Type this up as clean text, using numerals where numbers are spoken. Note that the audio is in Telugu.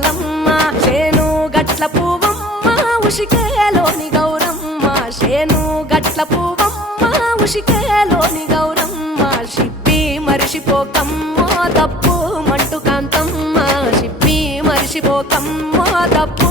నిర్మలమ్మ శేను గట్ల పువ్వమ్మ ఉషికేలోని గౌరమ్మ శేను గట్ల పువ్వమ్మ ఉషికేలోని గౌరమ్మ షిప్పి మరిషిపోకమ్మో తప్పు మంటు కాంతమ్మ షిప్పి మరిషిపోకమ్మో తప్పు